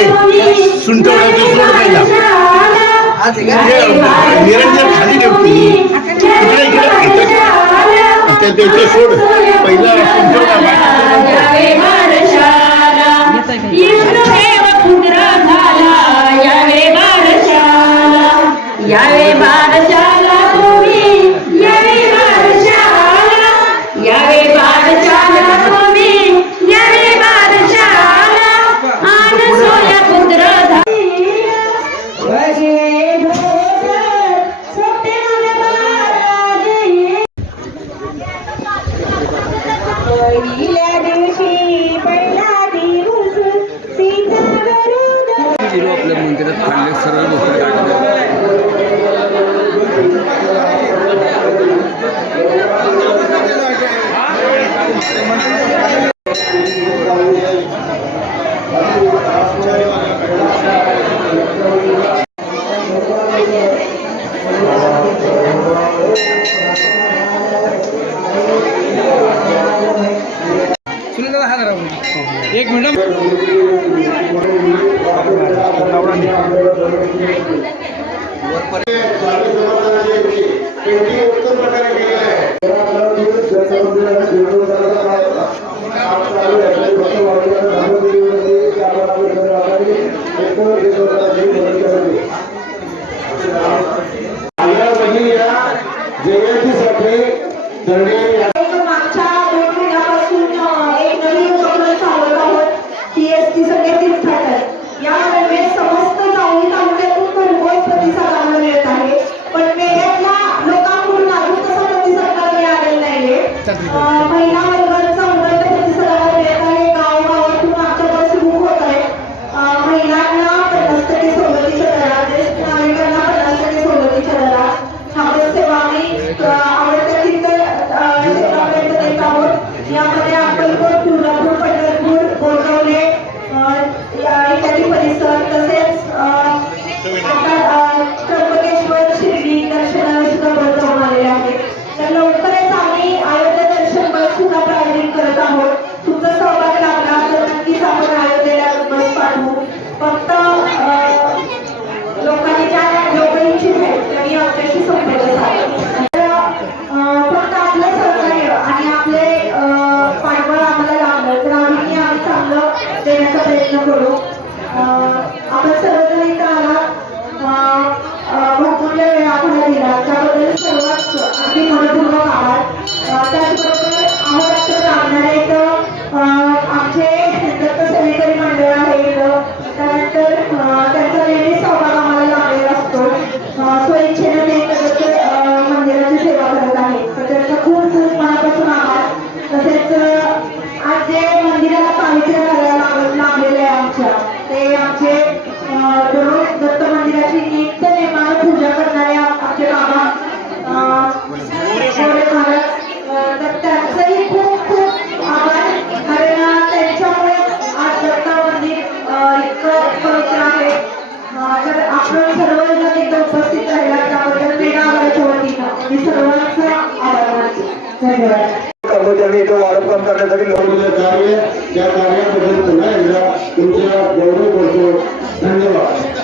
लावले सुंटवण्याचे जोड पाहिला निरंजन खाली ठेवते. इकडे इकडे त्याचे सोड. पहिला सुंटवला. पहिल्या दिवशी पहिला दिवस सीता गरुड आपल्या मंदिरात काढले सर्व गोष्टी. वर देण्याचा करू आपण सर्वजण इथं आलात अं, अं, वेळ आम्हाला दिला त्याबद्दल सर्वात अगदी मनपूर्वक आभार. त्याचबरोबर अहोरात्र लागणारे एक आमचे दत्त सेवेकरी मंडळ आहे त्यानंतर त्यांचा नेहमी सहभाग आम्हाला लाभलेला असतो. अं, ते दत्त मंदिराची सेवा करत आहेत. तर त्यांचा खूप खूप मनापासून आभार. तसेच आज जे मंदिराला पावित्र्य करायला ते आमचे दररोज दत्त मंदिराची नित्य पूजा करणारे आमचे बाबा महाराज तर त्यांचंही खूप खूप आभार. कारण त्यांच्यामुळे आज दत्त मंदिर इतकं पवित्र आहे. तर आपण सर्वजण इथं उपस्थित राहिला त्याबद्दल मेगा आभाराच्या वतीनं मी सर्वांचा आभार मानते. धन्यवाद. व त्यांनी इथं वाढवकाम करण्यासाठी कार्य त्या कार्याबद्दल पुन्हा एकदा तुमच्या गौरव करतो. धन्यवाद.